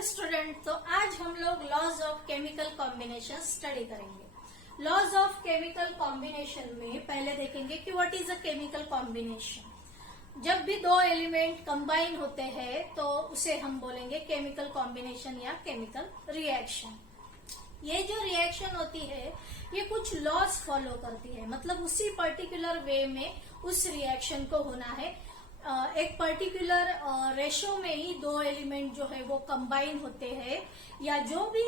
Hello student, तो आज हम लोग laws of chemical combination study करेंगे। लॉज ऑफ केमिकल कॉम्बिनेशन में पहले देखेंगे कि what is a chemical combination. जब भी दो एलिमेंट कंबाइन होते हैं तो उसे हम बोलेंगे केमिकल कॉम्बिनेशन या केमिकल रिएक्शन। ये जो रिएक्शन होती है ये कुछ लॉज फॉलो करती है, मतलब उसी पर्टिकुलर वे में उस रिएक्शन को होना है। एक पर्टिकुलर रेशो में ही दो एलिमेंट जो है वो कंबाइन होते हैं, या जो भी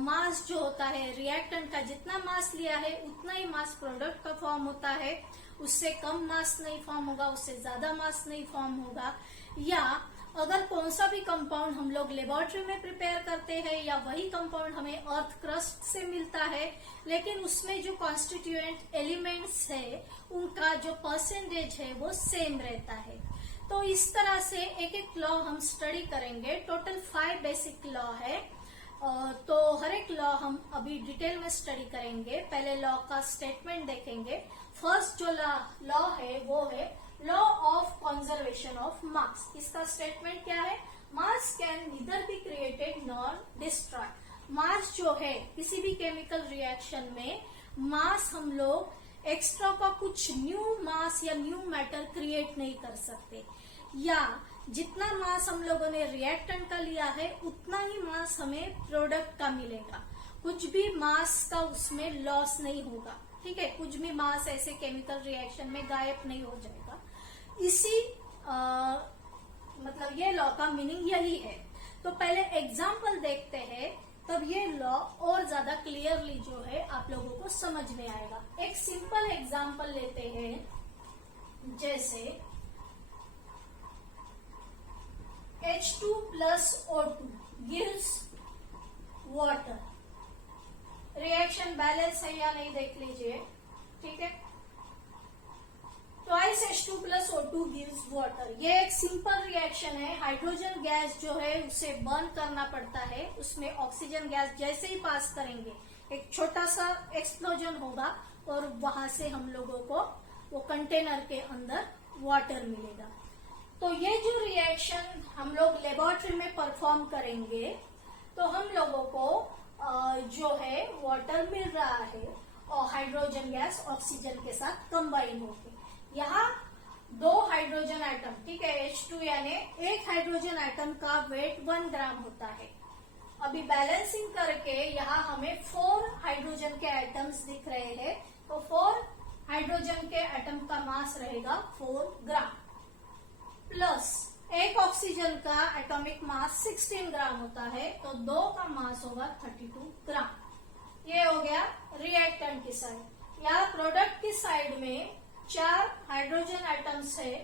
मास जो होता है रिएक्टेंट का जितना मास लिया है उतना ही मास प्रोडक्ट का फॉर्म होता है। उससे कम मास नहीं फॉर्म होगा, उससे ज्यादा मास नहीं फॉर्म होगा। या अगर कौन सा भी कंपाउंड हम लोग लेबोरेटरी में प्रिपेयर करते हैं या वही कंपाउंड हमें अर्थ क्रस्ट से मिलता है, लेकिन उसमें जो कॉन्स्टिट्यूएंट एलिमेंट्स है उनका जो परसेंटेज है वो सेम रहता है। तो इस तरह से एक एक लॉ हम स्टडी करेंगे। टोटल 5 बेसिक लॉ है, तो हर एक लॉ हम अभी डिटेल में स्टडी करेंगे। पहले लॉ का स्टेटमेंट देखेंगे। फर्स्ट जो लॉ है वो है law of conservation of mass. इसका स्टेटमेंट क्या है? Mass can neither be created nor destroy. Mass जो है किसी भी केमिकल रिएक्शन में मास हम लोग एक्स्ट्रा का कुछ न्यू मास या न्यू मैटर क्रिएट नहीं कर सकते, या जितना मास हम लोगों ने रिएक्टेंट का लिया है उतना ही मास हमें प्रोडक्ट का मिलेगा। कुछ भी मास का उसमें लॉस नहीं होगा, ठीक है। कुछ भी मास ऐसे केमिकल रिएक्शन में गायब नहीं हो जाएगा। इसी मतलब ये लॉ का मीनिंग यही है। तो पहले एग्जाम्पल देखते हैं, तब ये लॉ और ज्यादा क्लियरली जो है आप लोगों को समझ में आएगा। एक सिंपल एग्जाम्पल लेते हैं, जैसे H2 plus O2 gives water। Reaction balance है या नहीं देख लीजिए, ठीक है। Twice H2 plus O2 gives water। ये एक सिंपल रिएक्शन है। हाइड्रोजन गैस जो है उसे बर्न करना पड़ता है, उसमें ऑक्सीजन गैस जैसे ही पास करेंगे एक छोटा सा एक्सप्लोजन होगा और वहां से हम लोगों को वो कंटेनर के अंदर वाटर मिलेगा। तो ये जो रिएक्शन हम लोग लेबोरेटरी में परफॉर्म करेंगे तो हम लोगों को जो है वाटर मिल रहा है और हाइड्रोजन गैस ऑक्सीजन के साथ कंबाइन होके यहाँ दो हाइड्रोजन आइटम, ठीक है, H2 यानी एक हाइड्रोजन आइटम का वेट 1 ग्राम होता है। अभी बैलेंसिंग करके यहाँ हमें 4 हाइड्रोजन के आइटम्स दिख रहे हैं, तो 4 हाइड्रोजन के आइटम का मास रहेगा 4 ग्राम, प्लस एक ऑक्सीजन का एटॉमिक मास 16 ग्राम होता है, तो 2 का मास होगा 32 ग्राम। ये हो गया रिएक्टेंट की साइड। या प्रोडक्ट की साइड में 4 हाइड्रोजन आइटम्स है,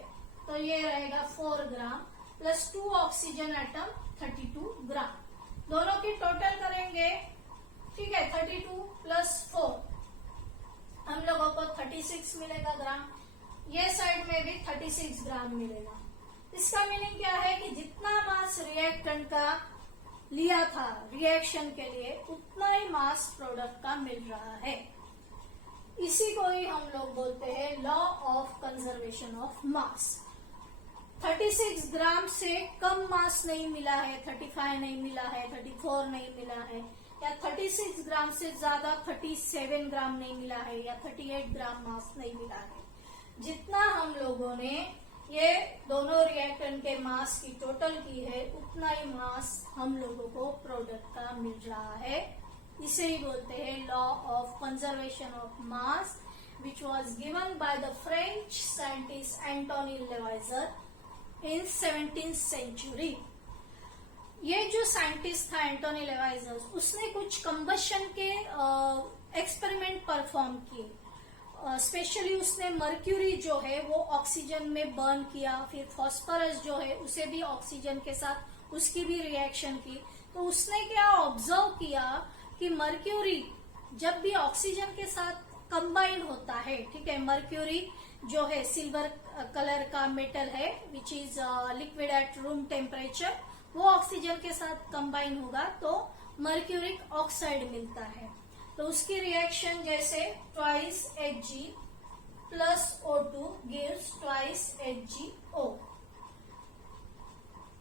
तो ये रहेगा 4 ग्राम प्लस 2 ऑक्सीजन आइटम 32 ग्राम। दोनों की टोटल करेंगे, ठीक है, 32 प्लस 4 हम लोगों को 36 मिलेगा ग्राम। ये साइड में भी 36 ग्राम मिलेगा। इसका मीनिंग क्या है कि जितना मास रिएक्टेंट का लिया था रिएक्शन के लिए उतना ही मास प्रोडक्ट का मिल रहा है। इसी को ही हम लोग बोलते हैं लॉ ऑफ कंजर्वेशन ऑफ मास। 36 ग्राम से कम मास नहीं मिला है, 35 नहीं मिला है, 34 नहीं मिला है, या 36 ग्राम से ज्यादा 37 ग्राम नहीं मिला है, या 38 ग्राम मास नहीं मिला है। जितना हम लोगों ने ये दोनों रिएक्टेंट के मास की टोटल की है उतना ही मास हम लोगों को प्रोडक्ट का मिल रहा है। इसे ही बोलते हैं law of conservation of mass, which was given by the French scientist Antoine Lavoisier in 17th century. ये जो साइंटिस्ट था एंटोनी लेवाइजर, उसने कुछ कंबशन के एक्सपेरिमेंट परफॉर्म किए। स्पेशली उसने मर्क्यूरी जो है वो ऑक्सीजन में बर्न किया, फिर फॉस्फोरस जो है उसे भी ऑक्सीजन के साथ उसकी भी रिएक्शन की। तो उसने क्या ऑब्जर्व किया कि मर्क्यूरी जब भी ऑक्सीजन के साथ कंबाइन होता है, ठीक है, मर्क्यूरी जो है सिल्वर कलर का मेटल है which is liquid at room temperature, वो ऑक्सीजन के साथ कंबाइन होगा तो मर्क्यूरिक ऑक्साइड मिलता है। तो उसकी रिएक्शन जैसे twice Hg plus O2 gives twice HgO।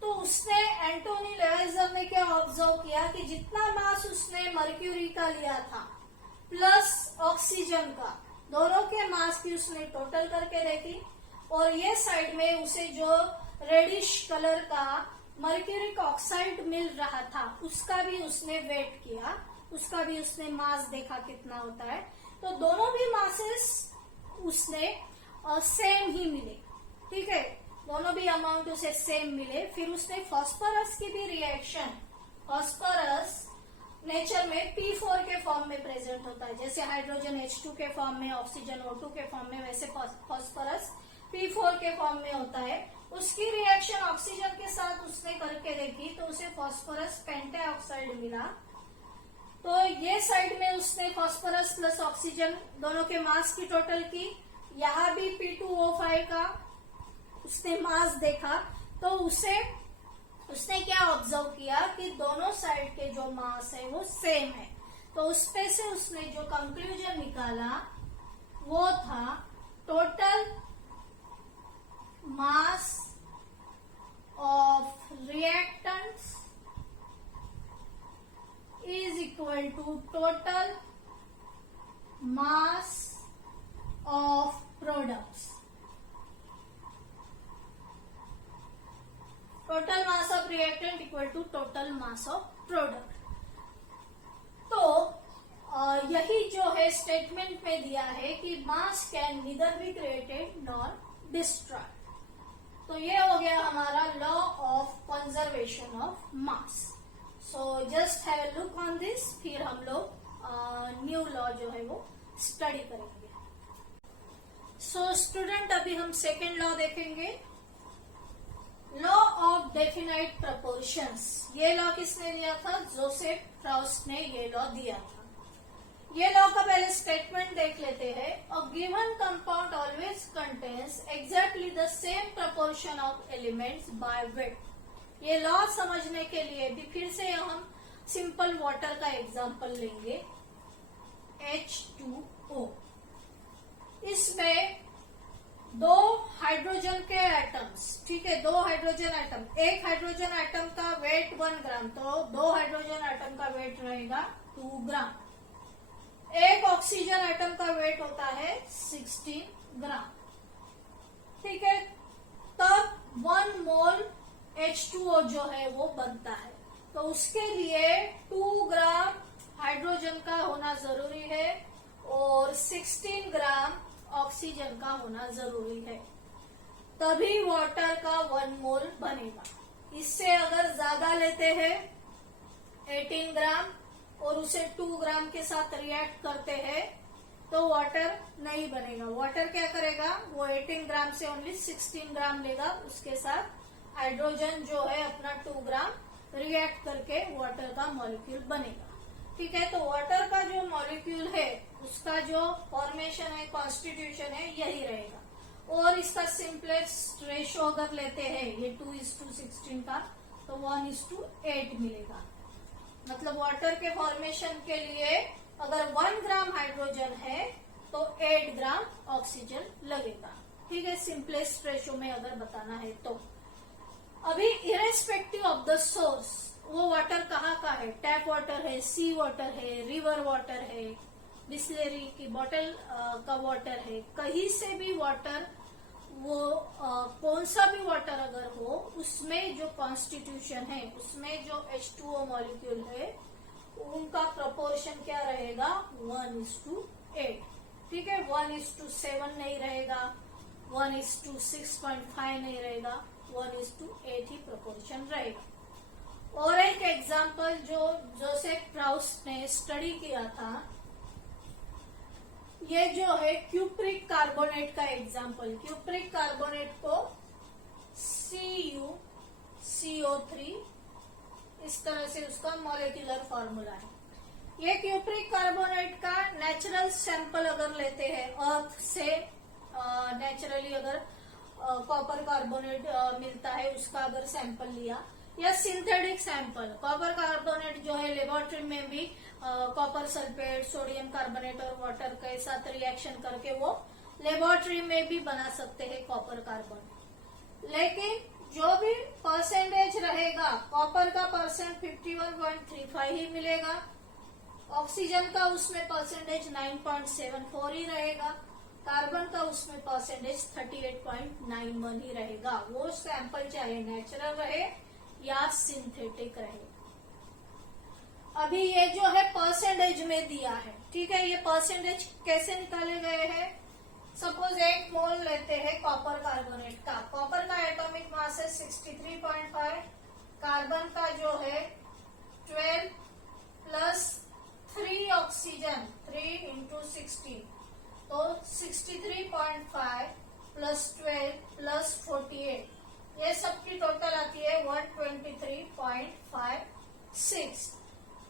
तो उसने एंटोनी लेवाइजर ने क्या ऑब्जर्व किया कि जितना मास उसने मर्क्यूरी का लिया था प्लस ऑक्सीजन का, दोनों के मास की उसने टोटल करके देखी, और ये साइड में उसे जो रेडिश कलर का मर्क्यूरिक ऑक्साइड मिल रहा था उसका भी उसने वेट किया, उसका भी उसने मास देखा कितना होता है। तो दोनों भी मासेस उसने सेम ही मिले, ठीक है, दोनों भी अमाउंट उसे सेम मिले। फिर उसने फॉस्फोरस की भी रिएक्शन, फॉस्फोरस नेचर में P4 के फॉर्म में प्रेजेंट होता है, जैसे हाइड्रोजन H2 के फॉर्म में, ऑक्सीजन O2 के फॉर्म में, वैसे फॉस्फोरस P4 के फॉर्म में होता है। उसकी रिएक्शन ऑक्सीजन के साथ उसने करके देखी तो उसे फॉस्फोरस पेंटाऑक्साइड मिला। तो ये साइड में उसने फॉस्फोरस प्लस ऑक्सीजन दोनों के मास की टोटल की, यहाँ भी P2O5 का उसने मास देखा, तो उसने क्या ऑब्जर्व किया कि दोनों साइड के जो मास है वो सेम है। तो उसपे से उसने जो कंक्लूजन निकाला वो था total mass of reactants is equal to total mass of products. Total mass of reactant equal to total mass of product. तो यही जो है स्टेटमेंट में दिया है कि मास can neither be created nor destroyed. तो ये हो गया हमारा law of conservation of mass. So just have a look on this, फिर हम लोग न्यू लॉ जो है वो स्टडी करेंगे। सो स्टूडेंट, अभी हम सेकेंड लॉ देखेंगे, लॉ ऑफ डेफिनाइट प्रपोर्शंस। ये लॉ किसने दिया था? जोसेफ प्राउस्ट ने ये लॉ दिया था। ये लॉ का पहले स्टेटमेंट देख लेते हैं। A given compound always contains exactly the same proportion of elements by weight. ये लॉ समझने के लिए भी फिर से हम सिंपल वाटर का एग्जांपल लेंगे, H2O। इसमें दो हाइड्रोजन के एटम्स, ठीक है, दो हाइड्रोजन एटम, एक हाइड्रोजन एटम का वेट 1 ग्राम, तो दो हाइड्रोजन एटम का वेट रहेगा 2 ग्राम। एक ऑक्सीजन एटम का वेट होता है 16 ग्राम, ठीक है। तब 1 मोल H2O जो है वो बनता है, तो उसके लिए 2 ग्राम हाइड्रोजन का होना जरूरी है और 16 ग्राम ऑक्सीजन का होना जरूरी है, तभी वाटर का 1 मोल बनेगा। इससे अगर ज्यादा लेते हैं 18 ग्राम और उसे 2 ग्राम के साथ रिएक्ट करते हैं तो वाटर नहीं बनेगा। वाटर क्या करेगा, वो 18 ग्राम से ओनली 16 ग्राम लेगा, उसके साथ हाइड्रोजन जो है अपना 2 ग्राम रिएक्ट करके वाटर का मॉलिक्यूल बनेगा, ठीक है। तो वाटर का जो मॉलिक्यूल है उसका जो फॉर्मेशन है, कॉन्स्टिट्यूशन है, यही रहेगा। और इसका सिंपलेस्ट रेशियो अगर लेते हैं ये 2:16 का, तो 1:8 मिलेगा। मतलब वाटर के फॉर्मेशन के लिए अगर 1 ग्राम हाइड्रोजन है तो 8 ग्राम ऑक्सीजन लगेगा, ठीक है, सिंपलेस्ट रेशियो में अगर बताना है तो। अभी इरेस्पेक्टिव ऑफ द सोर्स, वो वाटर कहाँ का है, टैप वाटर है, सी वाटर है, रिवर वाटर है, बिस्लेरी की बोतल का वाटर है, कहीं से भी वाटर, वो कौन सा भी वाटर अगर हो, उसमें जो कॉन्स्टिट्यूशन है, उसमें जो H2O मॉलिक्यूल है, उनका प्रोपोर्शन क्या रहेगा, 1:8, ठीक है। 1:7 नहीं रहेगा, 1:6.5 नहीं रहेगा, 1:8 ही प्रोपोर्शन रहेगा। और एक एग्जाम्पल जो जोसेफ प्राउस्ट ने स्टडी किया था, ये जो है क्यूप्रिक कार्बोनेट का एग्जाम्पल। क्यूप्रिक कार्बोनेट को CuCO3, इस तरह से उसका मॉलिक्यूलर फॉर्मूला है। ये क्यूप्रिक कार्बोनेट का नेचुरल सैंपल अगर लेते हैं अर्थ से, नेचुरली अगर कॉपर कार्बोनेट मिलता है उसका अगर सैंपल लिया, या सिंथेटिक सैंपल, कॉपर कार्बोनेट जो है लेबोरेटरी में भी कॉपर सल्फेट, सोडियम कार्बोनेट और वाटर के साथ रिएक्शन करके वो लेबोरेटरी में भी बना सकते हैं कॉपर कार्बन। लेकिन जो भी परसेंटेज रहेगा, कॉपर का परसेंट 51.35 ही मिलेगा, ऑक्सीजन का उसमें परसेंटेज 9.74 ही रहेगा, कार्बन का उसमें परसेंटेज 38.91 ही रहेगा। वो सैंपल चाहे नेचुरल रहे या सिंथेटिक रहे। अभी ये जो है परसेंटेज में दिया है, ठीक है। ये परसेंटेज कैसे निकाले गए हैं? सपोज 1 मोल लेते हैं कॉपर कार्बोनेट का। कॉपर का एटॉमिक मास है 63.5, कार्बन का जो है 12 प्लस 3 ऑक्सीजन, 3 इंटू 16, तो 63.5 प्लस 12 प्लस 48, ये सबकी टोटल आती है 123.56।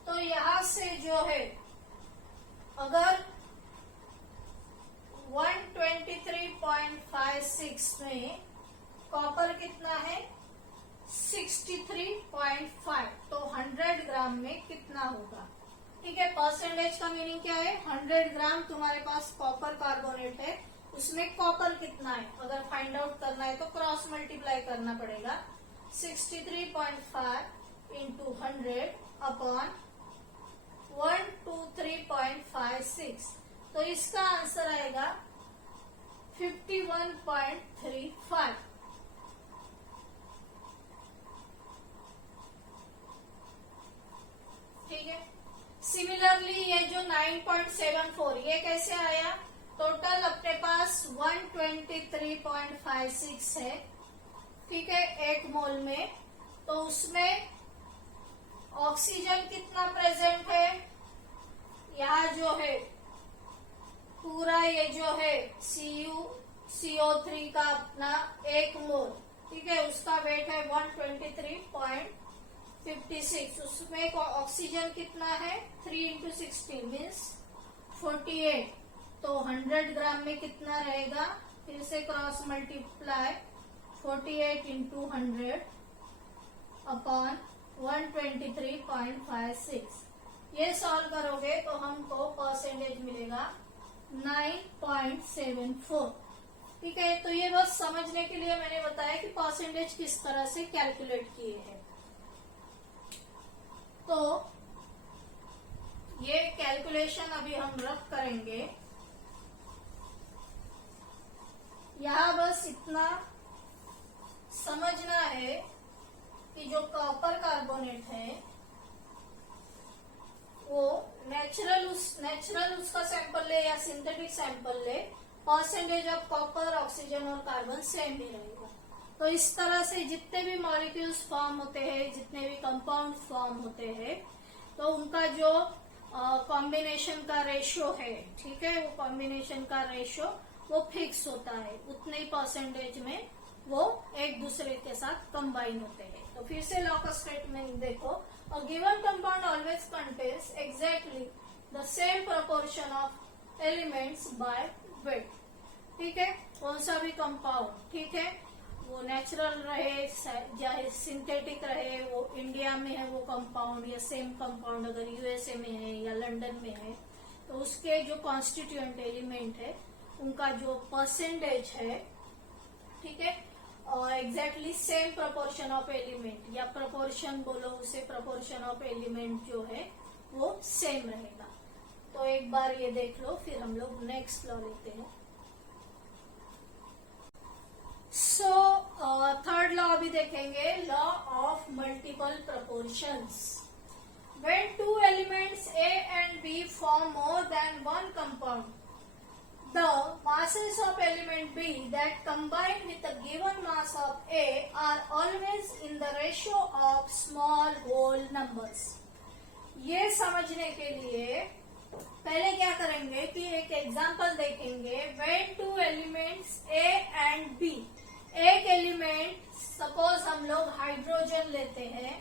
तो यहां से जो है अगर 123.56 में कॉपर कितना है 63.5, तो 100 ग्राम में कितना होगा? ठीक है, परसेंटेज का मीनिंग क्या है? 100 ग्राम तुम्हारे पास कॉपर कार्बोनेट है, उसमें कॉपर कितना है अगर फाइंड आउट करना है तो क्रॉस मल्टीप्लाई करना पड़ेगा। 63.5 इंटू 100 अपॉन 123.56, तो इसका आंसर आएगा 51.35। ठीक है। सिमिलरली ये जो 9.74 ये कैसे आया? टोटल अपने पास 123.56 है, ठीक है, 1 मोल में। तो उसमें ऑक्सीजन कितना प्रेजेंट है? यहाँ जो है पूरा ये जो है CO3 का अपना 1 मोल, ठीक है, उसका वेट है 123.56। उसमें ऑक्सीजन कितना है 3 इंटू 16 मीन्स 48, तो 100 ग्राम में कितना रहेगा? फिर से क्रॉस मल्टीप्लाई 48 इंटू 100 अपॉन 123.56। ये सॉल्व करोगे तो हमको परसेंटेज मिलेगा 9.74। ठीक है, तो ये बस समझने के लिए मैंने बताया कि परसेंटेज किस तरह से कैलकुलेट किए हैं। तो ये कैलकुलेशन अभी हम रफ करेंगे। यहाँ बस इतना समझना है कि जो कॉपर कार्बोनेट है वो नेचुरल उसका सैंपल ले या सिंथेटिक सैंपल ले, परसेंटेज ऑफ कॉपर, ऑक्सीजन और कार्बन सेम ही रहेगा। तो इस तरह से जितने भी मॉलिक्यूल्स फॉर्म होते हैं, जितने भी कंपाउंड फॉर्म होते हैं, तो उनका जो कॉम्बिनेशन का रेशियो है, ठीक है, वो कॉम्बिनेशन का रेशियो वो फिक्स होता है, उतने ही परसेंटेज में वो एक दूसरे के साथ कंबाइन होते हैं। तो फिर से लॉ का स्टेटमेंट देखो, a given compound always contains exactly the same proportion of elements by weight. ठीक है, कौन सा भी कंपाउंड, ठीक है, वो नेचुरल रहे चाहे सिंथेटिक रहे, वो इंडिया में है वो कंपाउंड या सेम कंपाउंड अगर यूएसए में है या लंदन में है, तो उसके जो कॉन्स्टिट्यूएंट एलिमेंट है उनका जो परसेंटेज है, ठीक है, और exactly same proportion of element या प्रोपोर्शन बोलो उसे, प्रोपोर्शन ऑफ एलिमेंट जो है वो सेम रहेगा। तो एक बार ये देख लो, फिर हम लोग नेक्स्ट लॉ लेते हैं। सो थर्ड लॉ अभी देखेंगे, law of multiple proportions. When two elements A and B form more than one compound, the masses of element B that combine with a given mass of A are always in the ratio of small whole numbers. ये समझने के लिए पहले क्या करेंगे कि एक example देखेंगे। When two elements A and B, एक एलिमेंट सपोज हम लोग हाइड्रोजन लेते हैं,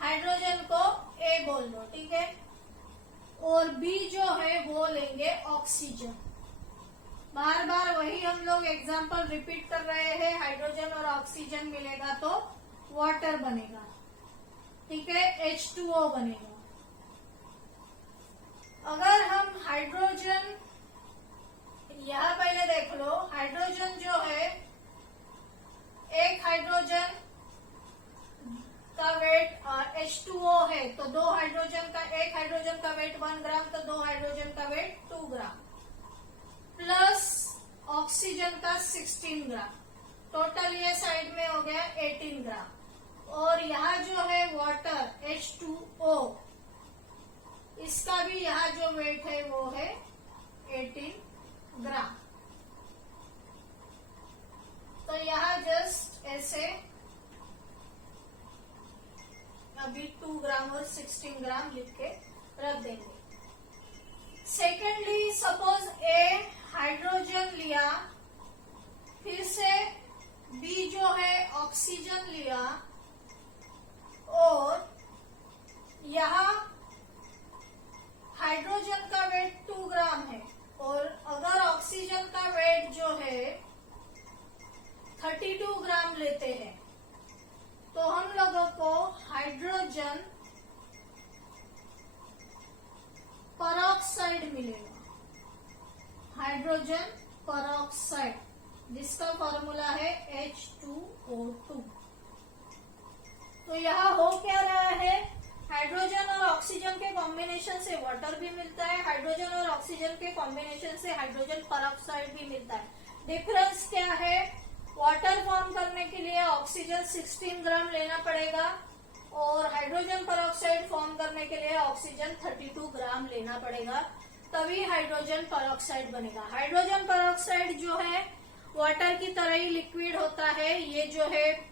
हाइड्रोजन को A बोल दो, ठीक है, और B जो है वो लेंगे ऑक्सीजन। बार बार वही हम लोग एग्जांपल रिपीट कर रहे हैं, हाइड्रोजन और ऑक्सीजन मिलेगा तो वाटर बनेगा, ठीक है, H2O बनेगा। अगर हम हाइड्रोजन, यहाँ पहले देख लो, हाइड्रोजन जो है एक का वेट H2O है तो एक हाइड्रोजन का वेट 1 ग्राम, तो 2 हाइड्रोजन का वेट 2 ग्राम, प्लस ऑक्सीजन का 16 ग्राम, टोटल ये साइड में हो गया 18 ग्राम। और यहाँ जो है वाटर H2O, इसका भी यहाँ जो वेट है वो है 18 ग्राम। तो यहाँ जस्ट ऐसे अभी 2 ग्राम और 16 ग्राम लिख के रख देंगे। सेकेंडली, सपोज ए हाइड्रोजन लिया, फिर से बी जो है ऑक्सीजन लिया, और यहाँ हाइड्रोजन का वेट 2 ग्राम है, और अगर ऑक्सीजन का वेट जो है 32 ग्राम लेते हैं, तो हम लोगों को हाइड्रोजन परऑक्साइड मिलेगा, हाइड्रोजन परऑक्साइड, जिसका फॉर्मूला है H2O2। तो यहाँ हो क्या रहा है, हाइड्रोजन और ऑक्सीजन के कॉम्बिनेशन से वाटर भी मिलता है, हाइड्रोजन और ऑक्सीजन के कॉम्बिनेशन से हाइड्रोजन परऑक्साइड भी मिलता है। डिफरेंस क्या है, वाटर फॉर्म करने के लिए ऑक्सीजन 16 ग्राम लेना पड़ेगा, और हाइड्रोजन परऑक्साइड फॉर्म करने के लिए ऑक्सीजन 32 ग्राम लेना पड़ेगा, तभी हाइड्रोजन परऑक्साइड बनेगा। हाइड्रोजन परऑक्साइड जो है वाटर की तरह ही लिक्विड होता है, ये जो है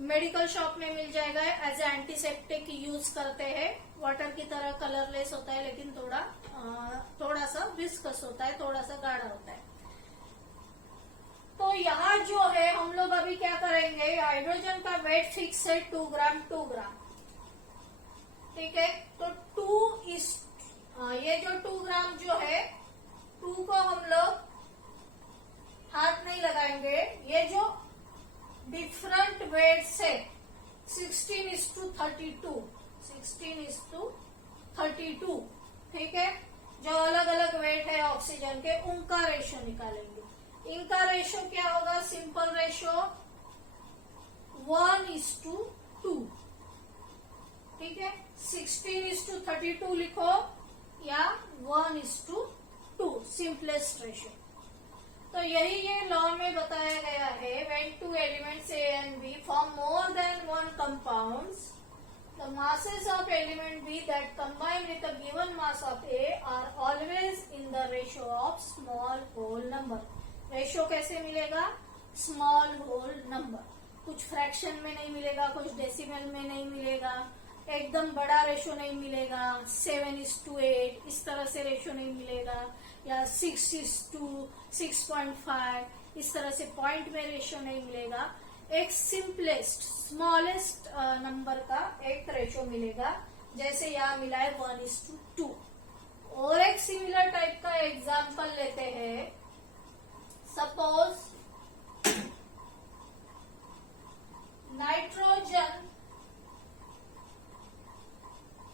मेडिकल शॉप में मिल जाएगा, एज ए एंटीसेप्टिक यूज करते हैं। वाटर की तरह कलरलेस होता है, लेकिन थोड़ा सा विस्कस होता है, थोड़ा सा गाढ़ा होता है। तो यहाँ जो है हम लोग अभी क्या करेंगे, हाइड्रोजन का वेट फिक्स है 2 ग्राम, 2 ग्राम, ठीक है। तो ये जो 2 ग्राम जो है, 2 को हम लोग हाथ नहीं लगाएंगे, ये जो डिफरेंट वेट्स है 16:32, 16:32, ठीक है। जो अलग अलग वेट है ऑक्सीजन के, उनका रेशो निकालेंगे। इनका रेशो क्या होगा, सिंपल रेशो 1:2, ठीक है। 16:32 लिखो या 1:2, सिंपलेस्ट रेशो। तो यही ये लॉ में बताया गया है, when two elements A and B form more than one compounds, the masses of element B that combine with a given mass of A are always in the ratio of small whole number। Ratio कैसे मिलेगा, small whole number, कुछ fraction में नहीं मिलेगा, कुछ decimal में नहीं मिलेगा, एकदम बड़ा रेशो नहीं मिलेगा, 7:8 इस तरह से रेशो नहीं मिलेगा, या 6:6.5 इस तरह से पॉइंट में रेशो नहीं मिलेगा। एक सिंपलेस्ट स्मॉलेस्ट नंबर का एक रेशो मिलेगा, जैसे यहाँ मिला है 1:2। और एक सिमिलर टाइप का एग्जाम्पल लेते हैं। सपोज नाइट्रोजन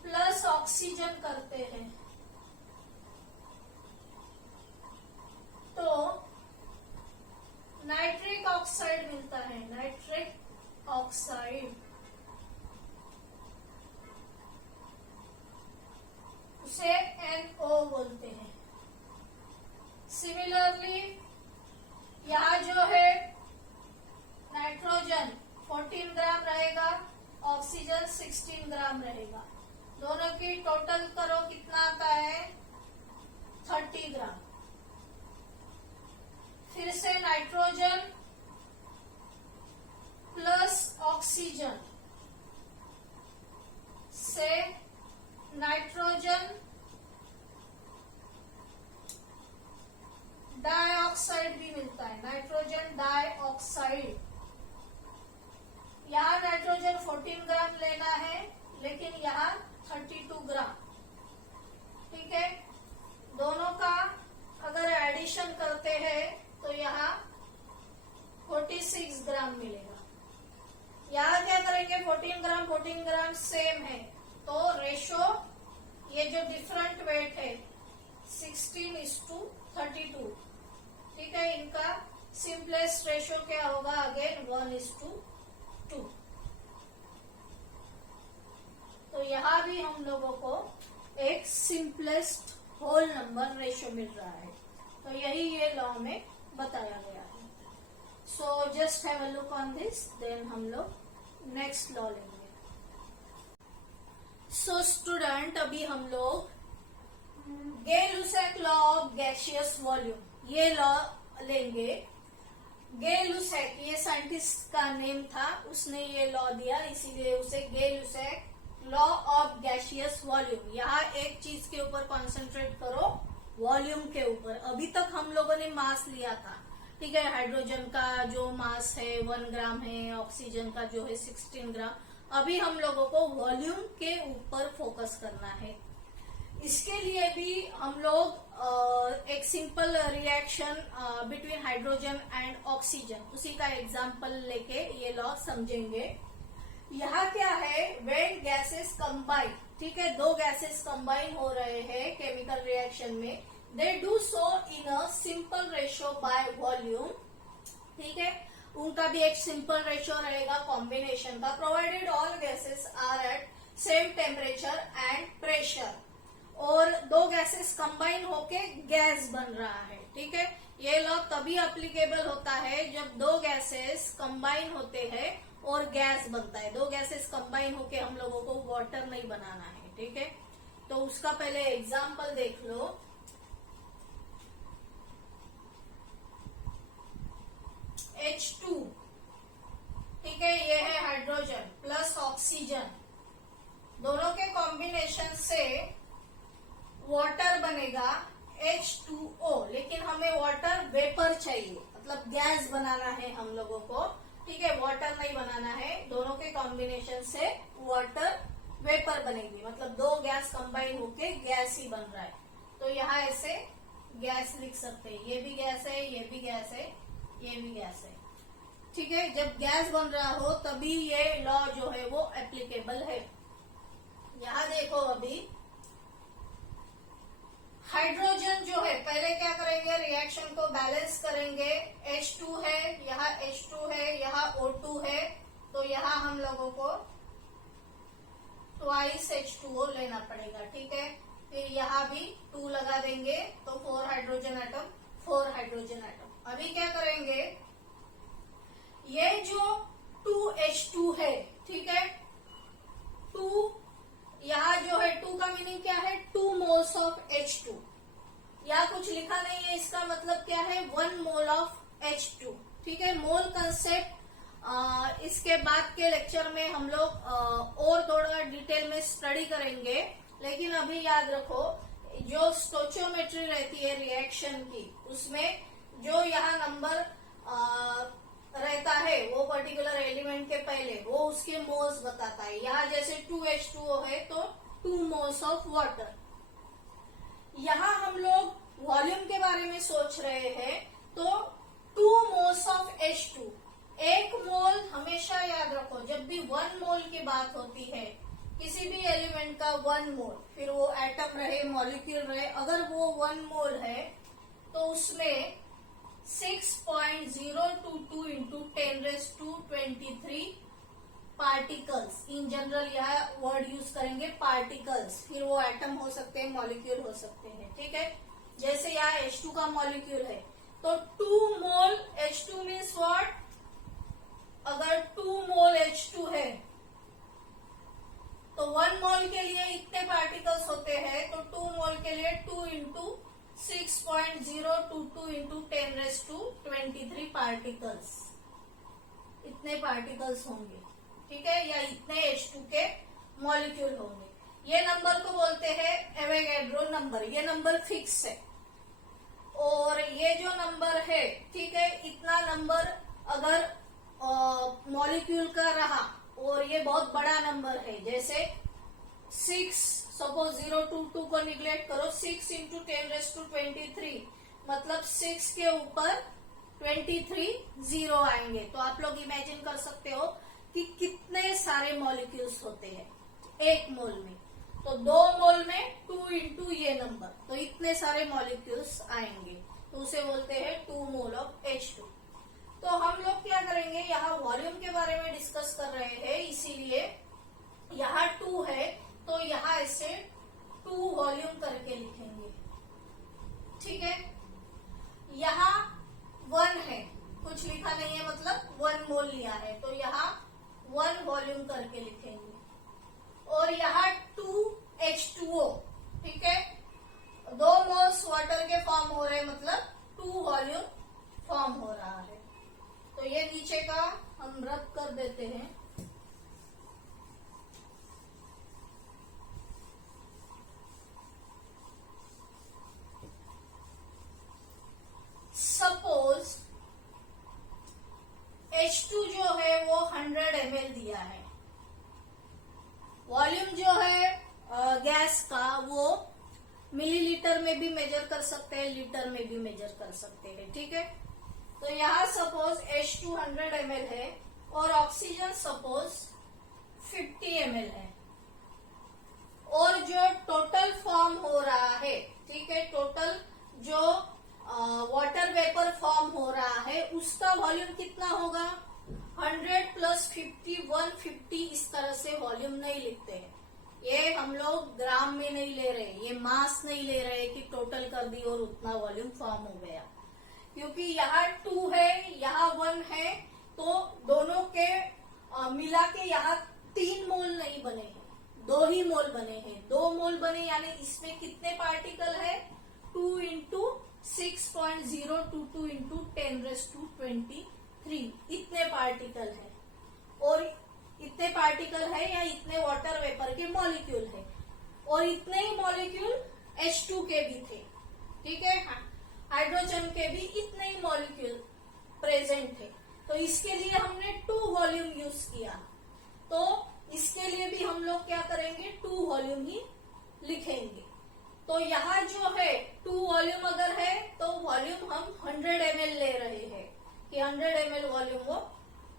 प्लस ऑक्सीजन करते हैं, तो नाइट्रिक ऑक्साइड मिलता है, नाइट्रिक ऑक्साइड, उसे NO बोलते हैं। सिमिलरली यहाँ जो है नाइट्रोजन 14 ग्राम रहेगा, ऑक्सीजन 16 ग्राम रहेगा, दोनों की टोटल करो कितना आता है 30 ग्राम। फिर से नाइट्रोजन प्लस ऑक्सीजन से नाइट्रोजन डाइऑक्साइड भी मिलता है, नाइट्रोजन डाइऑक्साइड। यहाँ नाइट्रोजन 14 ग्राम लेना है, लेकिन यहाँ 32 ग्राम, ठीक है। दोनों का अगर एडिशन करते हैं तो यहाँ 46 ग्राम मिलेगा। यहाँ क्या करेंगे, 14 ग्राम सेम है, तो रेशो ये जो डिफरेंट वेट है 16:32, ठीक है। इनका सिंपलेस्ट रेशो क्या होगा, again 1:2। Simplest whole number ratio मिल रहा है। तो यही ये लॉ में बताया गया है। So just have a look on this, then हम लोग नेक्स्ट लॉ लेंगे। सो स्टूडेंट, अभी हम लोग गे-लुसैक लॉ ऑफ गैसियस वॉल्यूम ये लॉ लेंगे। गे-लुसैक ये साइंटिस्ट का नेम था, उसने ये लॉ दिया, इसीलिए उसे गे-लुसैक लॉ ऑफ गैसियस वॉल्यूम। यहाँ एक चीज के ऊपर कॉन्सेंट्रेट करो, वॉल्यूम के ऊपर। अभी तक हम लोगों ने मास लिया था, ठीक है। हाइड्रोजन का जो मास है 1 ग्राम है, ऑक्सीजन का जो है 16 ग्राम। अभी हम लोगों को वॉल्यूम के ऊपर फोकस करना है। इसके लिए भी हम लोग एक simple reaction between hydrogen and oxygen, उसी का एग्जांपल लेके ये लॉ समझेंगे। यहाँ क्या है, व्हेन गैसेस कंबाइन, ठीक है, दो गैसेस कंबाइन हो रहे हैं केमिकल रिएक्शन में, they do so in a simple ratio by volume, ठीक है। उनका भी एक सिंपल रेशियो रहेगा कॉम्बिनेशन का, provided all gases are at same temperature and pressure. और दो गैसेस कंबाइन होके गैस बन रहा है, ठीक है। ये लॉ तभी अप्लीकेबल होता है जब दो गैसेस कंबाइन होते हैं और गैस बनता है। दो गैसेस कंबाइन होके हम लोगों को वाटर नहीं बनाना है, ठीक है। तो उसका पहले एग्जांपल देख लो। H2, ठीक है, ये है हाइड्रोजन प्लस ऑक्सीजन, दोनों के कॉम्बिनेशन से वाटर बनेगा H2O। लेकिन हमें वाटर वेपर चाहिए, मतलब गैस बनाना है हम लोगों को, ठीक है, वाटर नहीं बनाना है। दोनों के कॉम्बिनेशन से वाटर वेपर बनेगी, मतलब दो गैस कंबाइन होके गैस ही बन रहा है। तो यहाँ ऐसे गैस लिख सकते हैं, ये भी गैस है, ये भी गैस है, ये भी गैस है, ठीक है। जब गैस बन रहा हो तभी ये लॉ जो है वो एप्लीकेबल है। यहाँ देखो, अभी हाइड्रोजन जो है, पहले क्या करेंगे, रिएक्शन को बैलेंस करेंगे। H2 है, यहाँ H2 है, यहाँ O2 है, तो यहाँ हम लोगों को ट्वाइस H2O लेना पड़ेगा, ठीक है। फिर यहाँ भी 2 लगा देंगे तो 4 हाइड्रोजन एटम, 4 हाइड्रोजन एटम। अभी क्या करेंगे, ये जो 2H2 है, ठीक है, 2 यहाँ जो है 2 का मीनिंग क्या है, 2 मोल्स ऑफ H2। यहाँ कुछ लिखा नहीं है, इसका मतलब क्या है, 1 मोल ऑफ H2, ठीक है। मोल कंसेप्ट इसके बाद के लेक्चर में हम लोग और थोड़ा डिटेल में स्टडी करेंगे। लेकिन अभी याद रखो, जो स्टोचियोमेट्री रहती है रिएक्शन की, उसमें जो यहाँ नंबर रहता है वो पर्टिकुलर एलिमेंट के पहले, वो उसके मोल्स बताता है। यहाँ जैसे 2H2O है तो 2 मोल्स ऑफ वाटर। यहाँ हम लोग वॉल्यूम के बारे में सोच रहे हैं, तो 2 मोल्स ऑफ H2। एक मोल हमेशा याद रखो, जब भी 1 मोल की बात होती है किसी भी एलिमेंट का 1 मोल, फिर वो एटम रहे, मॉलिक्यूल रहे, अगर वो 1 मोल है तो उसमें 6.022 इंटू 10⁻23 पार्टिकल्स, इन जनरल यह वर्ड यूज करेंगे पार्टिकल्स। फिर वो एटम हो सकते हैं, मॉलिक्यूल हो सकते हैं, ठीक है। जैसे यहाँ H2 का मॉलिक्यूल है तो 2 मोल H2 मीन्स व्हाट, अगर 2 मोल H2 है तो 1 मोल के लिए इतने पार्टिकल्स होते हैं, तो 2 मोल के लिए 2 इंटू 6.022 इंटू 10⁻23 पार्टिकल्स, इतने पार्टिकल्स होंगे, ठीक है, या इतने H2 के मॉलिक्यूल होंगे। ये नंबर को बोलते हैं एवोगैड्रो नंबर, ये नंबर फिक्स है। और ये जो नंबर है, ठीक है, इतना नंबर अगर मॉलिक्यूल का रहा और ये बहुत बड़ा नंबर है, जैसे 6, सपोज 022 को निग्लेक्ट करो, 6 इंटू 10⁻23, मतलब 6 के ऊपर 23 जीरो आएंगे। तो आप लोग इमेजिन कर सकते हो कि कितने सारे मॉलिक्यूल्स होते हैं एक मोल में। तो 2 मोल में 2 इंटू ये नंबर, तो इतने सारे मॉलिक्यूल्स आएंगे, तो उसे बोलते हैं 2 मोल ऑफ H2। तो हम लोग क्या करेंगे, यहाँ वॉल्यूम के बारे में डिस्कस कर रहे हैं, इसीलिए यहाँ 2 है तो यहाँ इसे 2 वॉल्यूम वॉल्यूम करके लिखेंगे। और यहाँ 2H2O, ठीक है, 2 मोल्स वाटर के फॉर्म हो रहे, मतलब 2 वॉल्यूम फॉर्म हो रहा है। तो ये नीचे का हम रब कर देते हैं। सपोज H2 जो है वो 100 ml दिया है। वॉल्यूम जो है गैस का वो मिलीलीटर में भी मेजर कर सकते हैं, लीटर में भी मेजर कर सकते हैं, ठीक है। तो यहाँ सपोज H2 100 ml है और ऑक्सीजन सपोज 50 ml है। और जो टोटल फॉर्म हो रहा है, ठीक है, टोटल जो वाटर वेपर फॉर्म हो रहा है उसका वॉल्यूम कितना होगा? 100 प्लस 50 150, इस तरह से वॉल्यूम नहीं लिखते हैं। ये हम लोग ग्राम में नहीं ले रहे, ये मास नहीं ले रहे कि टोटल कर दी और उतना वॉल्यूम फॉर्म हो गया, क्योंकि यहाँ 2 है, यहाँ 1 है, तो दोनों के मिला के यहाँ 3 मोल नहीं बने हैं, 2 ही मोल बने हैं। 2 मोल बने यानी इसमें कितने पार्टिकल है? 2 इंटू 6.022 इंटू 10⁻23, इतने पार्टिकल है। और इतने पार्टिकल है या इतने वाटर वेपर के मॉलिक्यूल है, और इतने ही मॉलिक्यूल H2 के भी थे, ठीक है, हाइड्रोजन के भी इतने ही मॉलिक्यूल प्रेजेंट थे। तो इसके लिए हमने 2 वॉल्यूम यूज किया, तो इसके लिए भी हम लोग क्या करेंगे? 2 वॉल्यूम ही लिखेंगे। तो यहाँ जो है 2 वॉल्यूम अगर है तो वॉल्यूम हम 100 ml ले रहे हैं कि 100 ml वॉल्यूम वो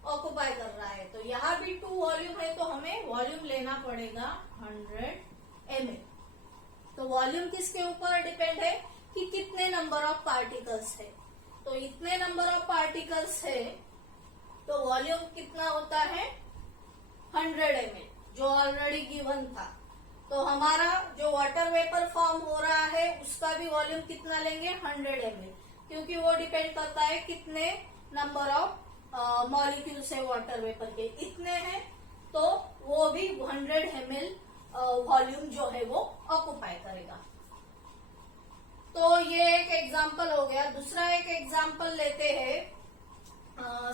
ऑक्युपाई कर रहा है। तो यहाँ भी 2 वॉल्यूम है तो हमें वॉल्यूम लेना पड़ेगा 100 ml। तो वॉल्यूम किसके ऊपर डिपेंड है कि कितने नंबर ऑफ पार्टिकल्स है। तो इतने नंबर ऑफ पार्टिकल्स है तो वॉल्यूम कितना होता है? 100 ml, जो ऑलरेडी गिवन था। तो हमारा जो वाटर वेपर फॉर्म हो रहा है उसका भी वॉल्यूम कितना लेंगे? 100 ml, क्योंकि वो डिपेंड करता है कितने नंबर ऑफ मॉलिक्यूल्स है वाटर वेपर के, इतने हैं तो वो भी 100 ml वॉल्यूम जो है वो ऑक्युपाई करेगा। तो ये एक एग्जांपल हो गया। दूसरा एक एग्जांपल लेते हैं।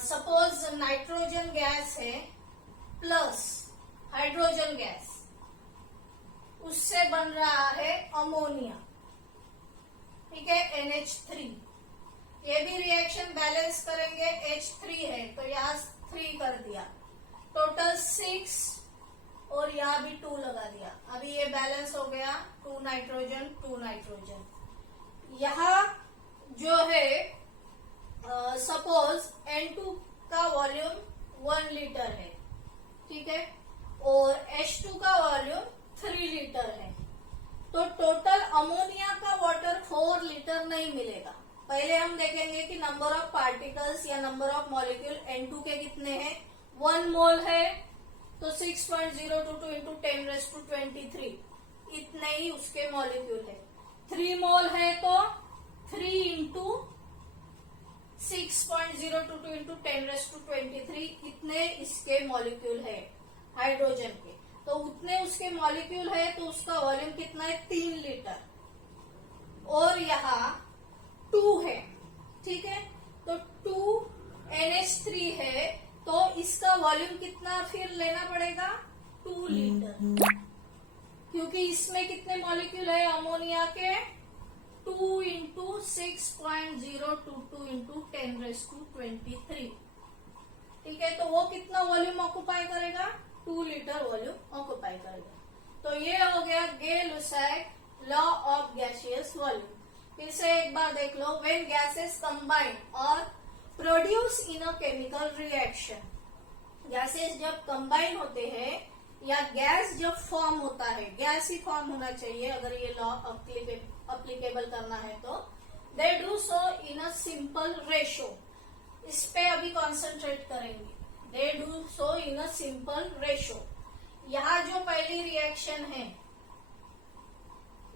सपोज नाइट्रोजन गैस है प्लस हाइड्रोजन गैस, उससे बन रहा है अमोनिया, ठीक है, NH3। ये भी रिएक्शन बैलेंस करेंगे, H3 है तो यहाँ 3 कर दिया, टोटल 6, और यहाँ भी 2 लगा दिया। अभी ये बैलेंस हो गया, 2 नाइट्रोजन 2 नाइट्रोजन। यहाँ जो है सपोज N2 का वॉल्यूम 1 लीटर है, ठीक है, और H2 का वॉल्यूम 3 लीटर है। तो टोटल अमोनिया का वाटर 4 लीटर नहीं मिलेगा। पहले हम देखेंगे कि नंबर ऑफ पार्टिकल्स या नंबर ऑफ मॉलिक्यूल N2 के कितने हैं। 1 मोल है तो 6.022 इंटू 10⁻23, इतने ही उसके मॉलिक्यूल है। 3 मोल है तो 3 इंटू 6.022 इंटू 10⁻23, इतने इसके मॉलिक्यूल है हाइड्रोजन के। तो उतने उसके मॉलिक्यूल है तो उसका वॉल्यूम कितना है? 3 लीटर। और यहाँ 2 है, ठीक है, तो 2 NH3 है तो इसका वॉल्यूम कितना फिर लेना पड़ेगा? 2 लीटर, क्योंकि इसमें कितने मॉलिक्यूल है अमोनिया के? 2 इंटू 6.022 इंटू 10⁻23, ठीक है। तो वो कितना वॉल्यूम ऑक्युपाई करेगा? 2 लीटर वॉल्यूम ऑक्युपाई करेगा। तो ये हो गया गे-लुसाक लॉ ऑफ गैसियस वॉल्यूम। फिर से एक बार देख लो। व्हेन गैसेस कंबाइन और produce in a chemical reaction, gases जब कंबाइन होते हैं या गैस जब फॉर्म होता है, गैस ही फॉर्म होना चाहिए अगर ये लॉ अप्लीकेबल करना है तो, दे do so in a simple ratio. इस पे अभी कॉन्सेंट्रेट करेंगे। दे do so in a simple ratio. यहाँ जो पहली रिएक्शन है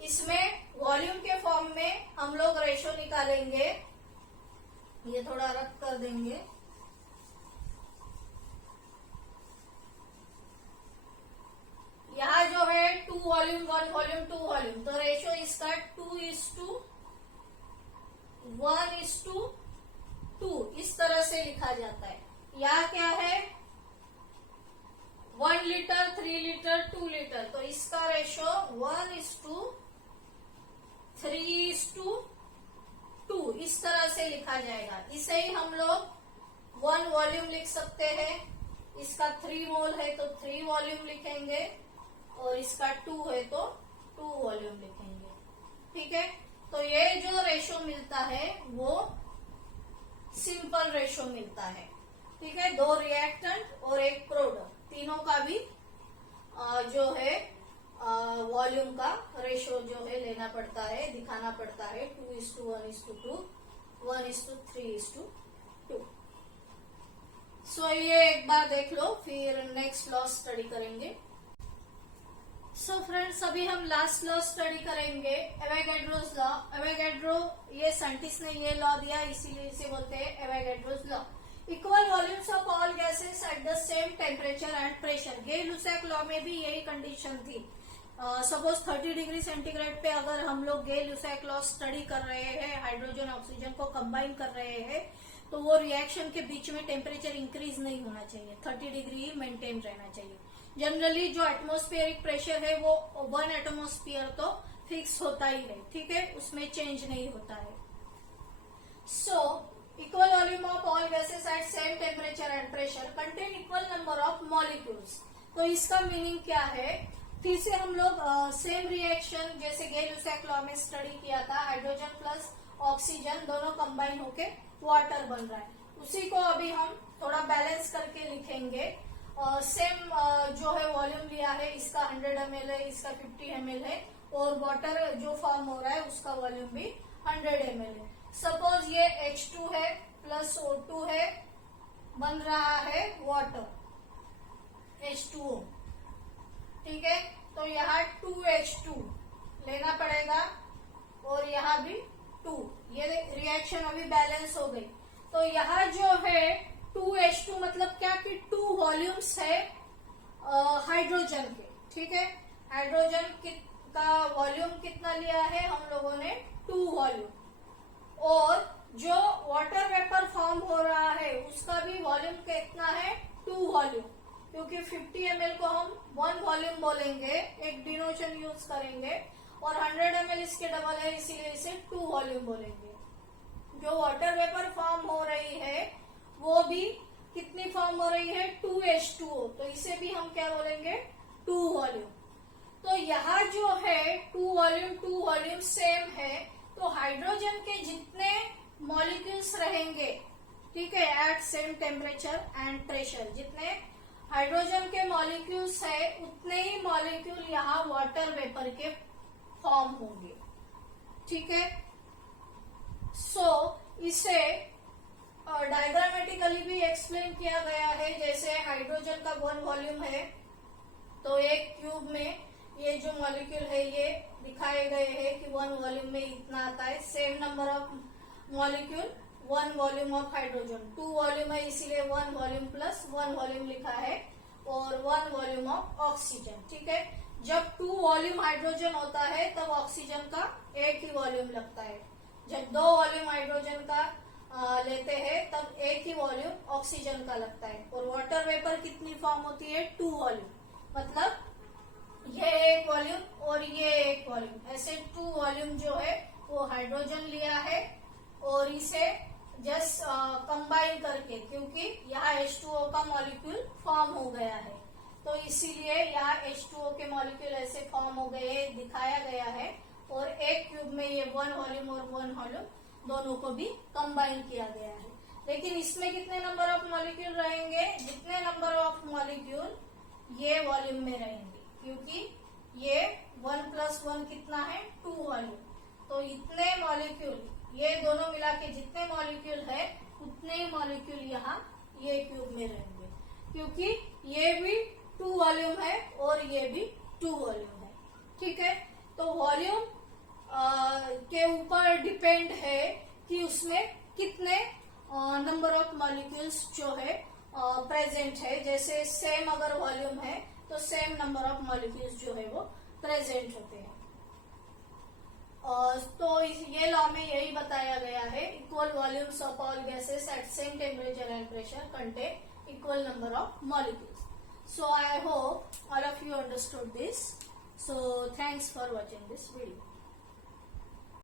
इसमें वॉल्यूम के फॉर्म में हम लोग रेशो निकालेंगे। ये थोड़ा रख कर देंगे। वॉल्यूम 1 वॉल्यूम 2 वॉल्यूम, तो रेशियो इसका 2:1:2 इस तरह से लिखा जाता है। या क्या है 1 लीटर 3 लीटर 2 लीटर, तो इसका रेशियो 1:3:2 इस तरह से लिखा जाएगा। इसे ही हम लोग 1 वॉल्यूम लिख सकते हैं। इसका 3 मोल है तो 3 वॉल्यूम लिखेंगे, और इसका 2 है तो 2 वॉल्यूम लिखेंगे। ठीक है, तो ये जो रेशो मिलता है वो सिंपल रेशो मिलता है। ठीक है, 2 रिएक्टेंट और एक प्रोडक्ट, तीनों का भी जो है वॉल्यूम का रेशो जो है लेना पड़ता है, दिखाना पड़ता है 2:1:2, 1:3:2। सो ये एक बार देख लो, फिर नेक्स्ट लॉ स्टडी करेंगे। सो फ्रेंड्स, अभी हम लास्ट लॉ स्टडी करेंगे, एवोगैड्रोस लॉ। एवोगैड्रो ये साइंटिस्ट ने ये लॉ दिया, इसीलिए इसे बोलते हैं Avogadro's law. Equal volumes of all gases at the same temperature and pressure. Gay-Lussac law में भी यही कंडीशन थी। सपोज 30 डिग्री सेंटीग्रेड पे अगर हम लोग गे-लुसैक लॉ स्टडी कर रहे हैं, हाइड्रोजन ऑक्सीजन को कंबाइन कर रहे हैं, तो वो रिएक्शन के बीच में टेम्परेचर इंक्रीज नहीं होना चाहिए, 30 डिग्री ही मेंटेन रहना चाहिए। जनरली जो एटमॉस्फेरिक प्रेशर है वो 1 एटमॉस्फेयर तो फिक्स होता ही है। ठीक है, उसमें चेंज नहीं होता है। So equal volume of all gases eight same temperature and pressure contain equal number of molecules. तो इसका मीनिंग क्या है, फिर से हम लोग सेम रिएक्शन जैसे गे-लुसैक लॉ में स्टडी किया था, हाइड्रोजन प्लस ऑक्सीजन दोनों कंबाइन होके वाटर बन रहा है, उसी को अभी हम थोड़ा बैलेंस करके लिखेंगे। सेम जो है वॉल्यूम लिया है, इसका 100 ml है, इसका 50 ml है, और वाटर जो फॉर्म हो रहा है उसका वॉल्यूम भी 100 ml है। सपोज ये H2 है प्लस O2 है, बन रहा है वाटर H2O। ठीक है, तो यहाँ 2H2 लेना पड़ेगा, और यहाँ भी 2, ये रिएक्शन अभी बैलेंस हो गई। तो यहाँ जो है 2H2 मतलब क्या कि 2 वॉल्यूम्स है हाइड्रोजन के। ठीक है, हाइड्रोजन का वॉल्यूम कितना लिया है हम लोगों ने, 2 वॉल्यूम, और जो वाटर वेपर फॉर्म हो रहा है उसका भी वॉल्यूम कितना है, 2 वॉल्यूम, क्योंकि 50 ml को हम 1 वॉल्यूम बोलेंगे, एक डिनोशन यूज करेंगे, और 100 ml इसके डबल है, इसीलिए इसे 2 वॉल्यूम बोलेंगे। जो वाटर वेपर फॉर्म हो रही है वो भी कितनी फॉर्म हो रही है, 2H2O, तो इसे भी हम क्या बोलेंगे, 2 वॉल्यूम। तो यहाँ जो है 2 वॉल्यूम सेम है, तो हाइड्रोजन के जितने मॉलिक्यूल्स रहेंगे, ठीक है, at same temperature and pressure, जितने हाइड्रोजन के मॉलिक्यूल्स है उतने ही मॉलिक्यूल यहाँ वाटर वेपर के फॉर्म होंगे। ठीक है, सो इसे डायग्रामेटिकली भी एक्सप्लेन किया गया है। जैसे हाइड्रोजन का 1 वॉल्यूम है, तो एक क्यूब में ये जो मॉलिक्यूल है ये दिखाए गए हैं कि 1 वॉल्यूम में इतना आता है। Same number of molecule 1 volume of hydrogen, 2 volume है इसीलिए 1 वॉल्यूम प्लस 1 वॉल्यूम लिखा है, और 1 वॉल्यूम ऑफ ऑक्सीजन। ठीक है, जब 2 वॉल्यूम हाइड्रोजन होता है तब ऑक्सीजन का एक ही वॉल्यूम लगता है। जब 2 वॉल्यूम हाइड्रोजन का लेते हैं तब एक ही वॉल्यूम ऑक्सीजन का लगता है। और वाटर वेपर कितनी फॉर्म होती है, 2 वॉल्यूम, मतलब ये एक वॉल्यूम और ये एक वॉल्यूम, ऐसे 2 वॉल्यूम जो है वो हाइड्रोजन लिया है, और इसे जस्ट कंबाइन करके, क्योंकि यहाँ H2O का मॉलिक्यूल फॉर्म हो गया है, तो इसीलिए यहाँ H2O के मॉलिक्यूल ऐसे फॉर्म हो गए दिखाया गया है, और एक क्यूब में ये 1 वॉल्यूम और 1 वॉल्यूम दोनों को भी कंबाइन किया गया है। लेकिन इसमें कितने नंबर ऑफ मॉलिक्यूल रहेंगे, जितने नंबर ऑफ मॉलिक्यूल ये वॉल्यूम में रहेंगे, क्योंकि ये 1 + 1 कितना है, 2 वॉल्यूम, तो इतने मॉलिक्यूल ये दोनों मिला के जितने मॉलिक्यूल है उतने ही मॉलिक्यूल यहाँ ये क्यूब में रहेंगे, क्योंकि ये भी 2 वॉल्यूम है और ये भी 2 वॉल्यूम है। ठीक है, तो वॉल्यूम के ऊपर डिपेंड है कि उसमें कितने नंबर ऑफ मॉलिक्यूल्स जो है प्रेजेंट है। जैसे सेम अगर वॉल्यूम है तो सेम नंबर ऑफ मॉलिक्यूल्स जो है वो प्रेजेंट होते हैं। तो ये लॉ में यही बताया गया है, equal volumes of all gases eight same temperature and pressure contain equal number of molecules. So I hope all of you understood this. So thanks for watching this video.